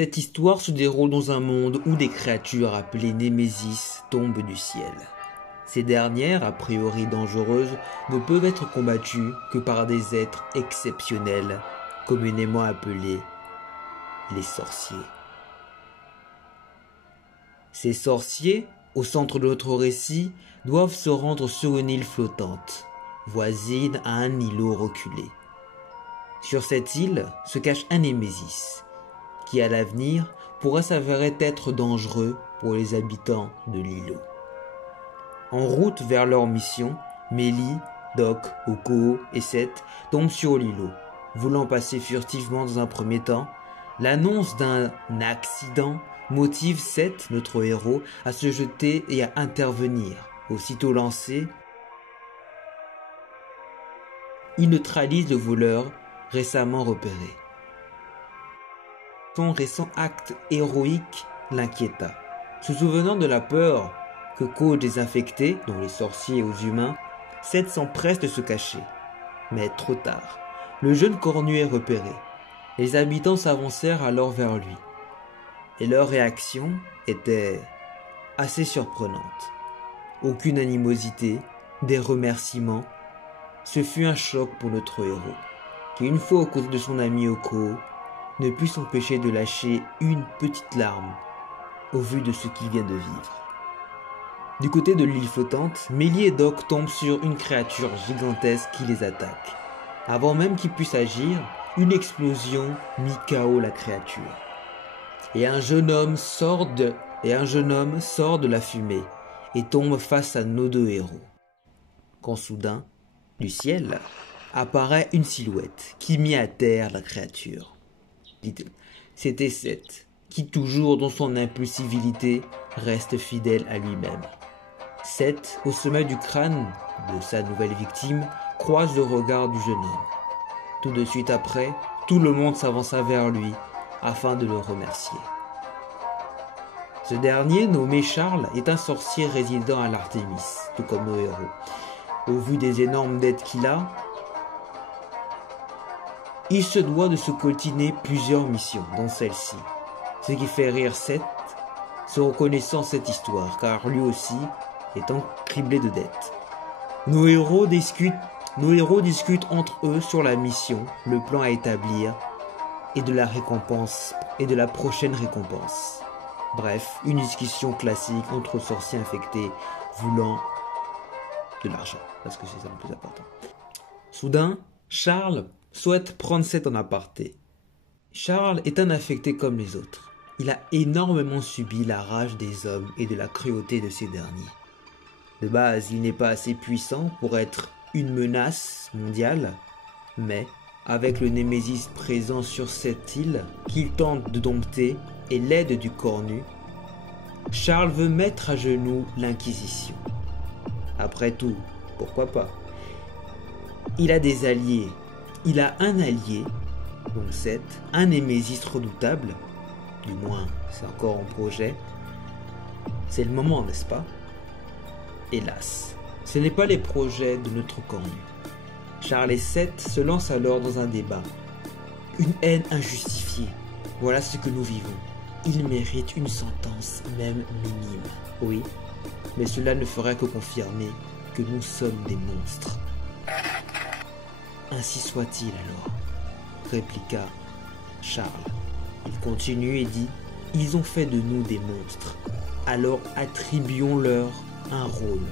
Cette histoire se déroule dans un monde où des créatures appelées Némésis tombent du ciel. Ces dernières, a priori dangereuses, ne peuvent être combattues que par des êtres exceptionnels, communément appelés les sorciers. Ces sorciers, au centre de notre récit, doivent se rendre sur une île flottante, voisine à un îlot reculé. Sur cette île se cache un Némésis, qui à l'avenir pourra s'avérer être dangereux pour les habitants de l'îlot. En route vers leur mission, Mélie, Doc, Oko et Seth tombent sur l'îlot. Voulant passer furtivement dans un premier temps, l'annonce d'un accident motive Seth, notre héros, à se jeter et à intervenir. Aussitôt lancé, il neutralise le voleur récemment repéré. Son récent acte héroïque l'inquiéta. Se souvenant de la peur que causent les infectés, dont les sorciers aux humains, Seth s'empresse de se cacher. Mais trop tard. Le jeune cornu est repéré. Les habitants s'avancèrent alors vers lui. Et leur réaction était assez surprenante. Aucune animosité, des remerciements. Ce fut un choc pour notre héros, qui une fois aux côtés de son ami Oko, ne put s'empêcher de lâcher une petite larme au vu de ce qu'il vient de vivre. Du côté de l'île flottante, Mélie et Doc tombent sur une créature gigantesque qui les attaque. Avant même qu'ils puissent agir, une explosion mit KO la créature. Et un jeune homme sort de la fumée et tombe face à nos deux héros. Quand soudain, du ciel, apparaît une silhouette qui mit à terre la créature. C'était Seth, qui toujours dans son impulsivité reste fidèle à lui-même. Seth, au sommet du crâne de sa nouvelle victime, croise le regard du jeune homme. Tout de suite après, tout le monde s'avança vers lui afin de le remercier. Ce dernier, nommé Charles, est un sorcier résident à l'Artémis, tout comme nos héros. Au vu des énormes dettes qu'il a, il se doit de se coltiner plusieurs missions, dont celle-ci. Ce qui fait rire Seth, se reconnaissant cette histoire, car lui aussi étant criblé de dettes. Nos héros discutent entre eux sur la mission, le plan à établir et de la récompense et de la prochaine récompense. Bref, une discussion classique entre sorciers infectés voulant de l'argent, parce que c'est ça le plus important. Soudain, Charles souhaite prendre Seth en aparté. Charles est un infecté comme les autres. Il a énormément subi la rage des hommes et de la cruauté de ces derniers. De base, il n'est pas assez puissant pour être une menace mondiale, mais avec le Némésis présent sur cette île qu'il tente de dompter et l'aide du cornu, Charles veut mettre à genoux l'Inquisition. Après tout, pourquoi pas? Il a des alliés. Il a un allié, donc Seth, un Némésis redoutable, du moins c'est encore en projet. C'est le moment, n'est-ce pas? Hélas, ce n'est pas les projets de notre cornu. Charles et Seth se lancent alors dans un débat. Une haine injustifiée, voilà ce que nous vivons. Il mérite une sentence, même minime. Oui, mais cela ne ferait que confirmer que nous sommes des monstres. Ainsi soit-il alors, répliqua Charles. Il continue et dit, ils ont fait de nous des monstres, alors attribuons-leur un rôle.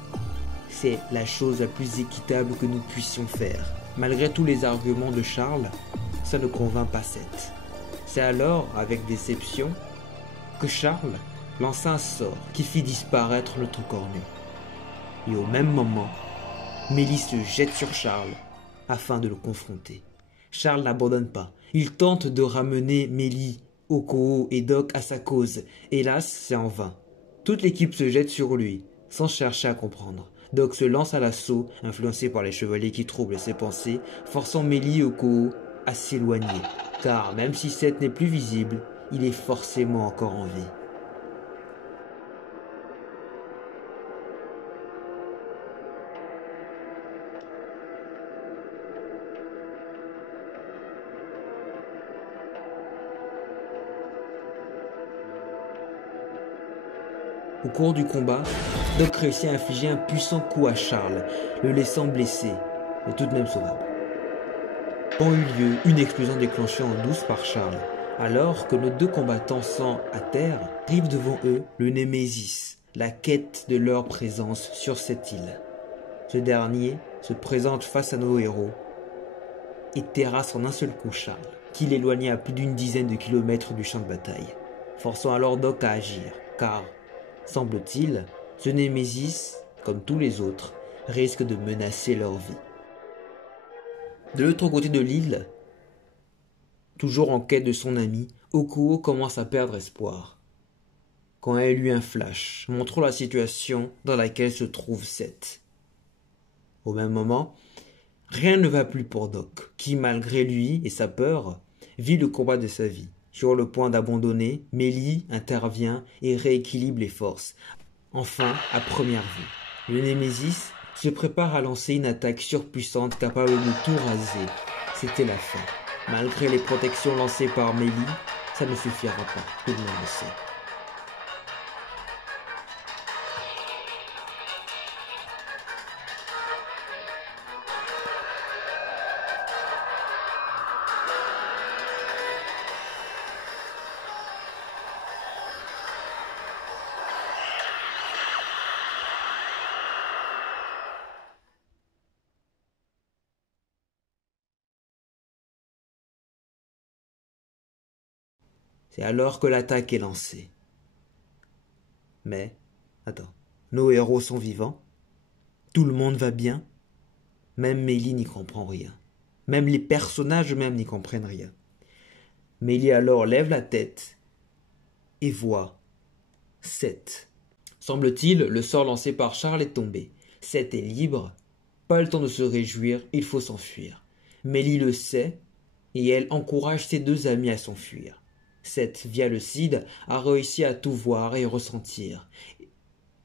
C'est la chose la plus équitable que nous puissions faire. Malgré tous les arguments de Charles, ça ne convainc pas Seth. C'est alors, avec déception, que Charles lança un sort qui fit disparaître notre cornu. Et au même moment, Mélie se jette sur Charles afin de le confronter. Charles n'abandonne pas. Il tente de ramener Mélie, Oko et Doc à sa cause. Hélas, c'est en vain. Toute l'équipe se jette sur lui, sans chercher à comprendre. Doc se lance à l'assaut, influencé par les chevaliers qui troublent ses pensées, forçant Mélie et Oko à s'éloigner. Car même si Seth n'est plus visible, il est forcément encore en vie. Au cours du combat, Doc réussit à infliger un puissant coup à Charles, le laissant blessé, mais tout de même sauvable. Quand eut lieu une explosion déclenchée en douce par Charles, alors que nos deux combattants sont à terre, arrive devant eux le Némésis, la quête de leur présence sur cette île. Ce dernier se présente face à nos héros et terrasse en un seul coup Charles, qui l'éloignait à plus d'une dizaine de kilomètres du champ de bataille, forçant alors Doc à agir, car, semble-t-il, ce Némésis, comme tous les autres, risque de menacer leur vie. De l'autre côté de l'île, toujours en quête de son ami, Okuo commence à perdre espoir, quand elle eut un flash, montrant la situation dans laquelle se trouve Seth. Au même moment, rien ne va plus pour Doc, qui malgré lui et sa peur, vit le combat de sa vie. Sur le point d'abandonner, Mélie intervient et rééquilibre les forces. Enfin, à première vue, le Némésis se prépare à lancer une attaque surpuissante capable de tout raser. C'était la fin. Malgré les protections lancées par Mélie, ça ne suffira pas, tout le monde le sait. C'est alors que l'attaque est lancée. Mais, attends, nos héros sont vivants, tout le monde va bien, même Mélie n'y comprend rien. Même les personnages eux-mêmes n'y comprennent rien. Mélie alors lève la tête et voit Seth. Semble-t-il, le sort lancé par Charles est tombé. Seth est libre, pas le temps de se réjouir, il faut s'enfuir. Mélie le sait et elle encourage ses deux amis à s'enfuir. Seth, via le Cid, a réussi à tout voir et ressentir.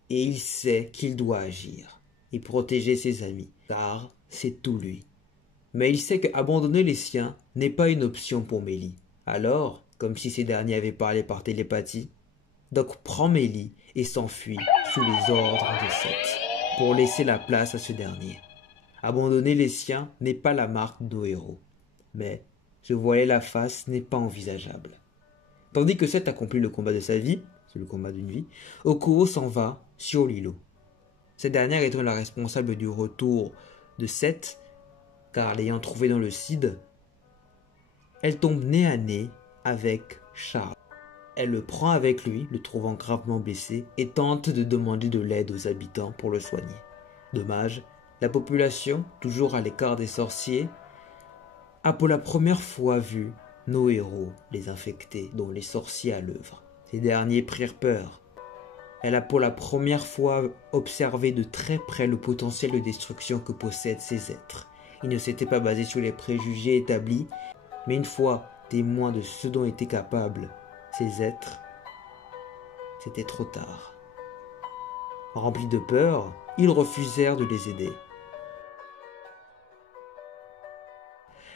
Et il sait qu'il doit agir et protéger ses amis, car c'est tout lui. Mais il sait qu'abandonner les siens n'est pas une option pour Mélie. Alors, comme si ces derniers avaient parlé par télépathie, Doc prend Mélie et s'enfuit sous les ordres de Seth, pour laisser la place à ce dernier. Abandonner les siens n'est pas la marque de nos héros, mais se voiler la face n'est pas envisageable. Tandis que Seth accomplit le combat de sa vie, c'est le combat d'une vie, Okuo s'en va sur l'îlot. Cette dernière étant la responsable du retour de Seth, car l'ayant trouvé dans le Cid, elle tombe nez à nez avec Charles. Elle le prend avec lui, le trouvant gravement blessé, et tente de demander de l'aide aux habitants pour le soigner. Dommage, la population, toujours à l'écart des sorciers, a pour la première fois vu nos héros, les infectés, dont les sorciers à l'œuvre. Ces derniers prirent peur. Elle a pour la première fois observé de très près le potentiel de destruction que possèdent ces êtres. Ils ne s'étaient pas basés sur les préjugés établis, mais une fois témoins de ce dont étaient capables ces êtres, c'était trop tard. Remplis de peur, ils refusèrent de les aider,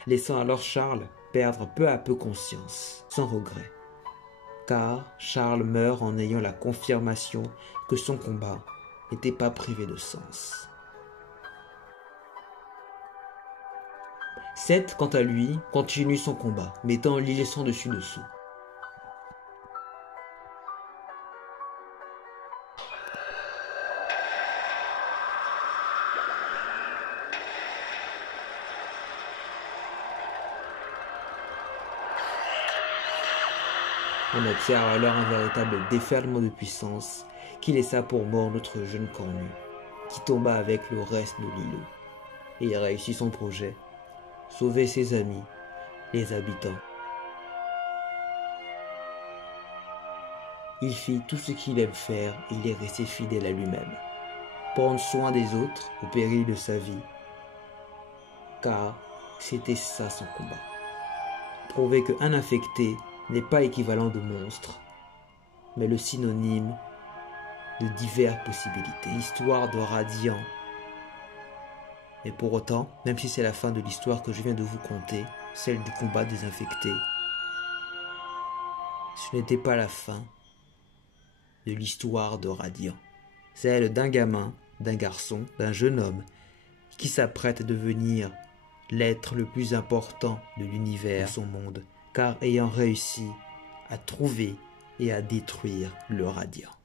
laissant alors Charles perdre peu à peu conscience, sans regret. Car Charles meurt en ayant la confirmation que son combat n'était pas privé de sens. Seth, quant à lui, continue son combat, mettant l'île sans dessus-dessous. On observe alors un véritable déferlement de puissance qui laissa pour mort notre jeune cornu, qui tomba avec le reste de l'îlot. Et il réussit son projet, sauver ses amis, les habitants. Il fit tout ce qu'il aime faire et il est resté fidèle à lui-même. Prendre soin des autres au péril de sa vie, car c'était ça son combat. Prouver qu'un infecté n'est pas équivalent de monstre, mais le synonyme de diverses possibilités, histoire de radiant. Et pour autant, même si c'est la fin de l'histoire que je viens de vous conter, celle du combat des infectés, ce n'était pas la fin de l'histoire de Radiant. Celle d'un gamin, d'un garçon, d'un jeune homme qui s'apprête à devenir l'être le plus important de l'univers, de son monde, car ayant réussi à trouver et à détruire le Radiant.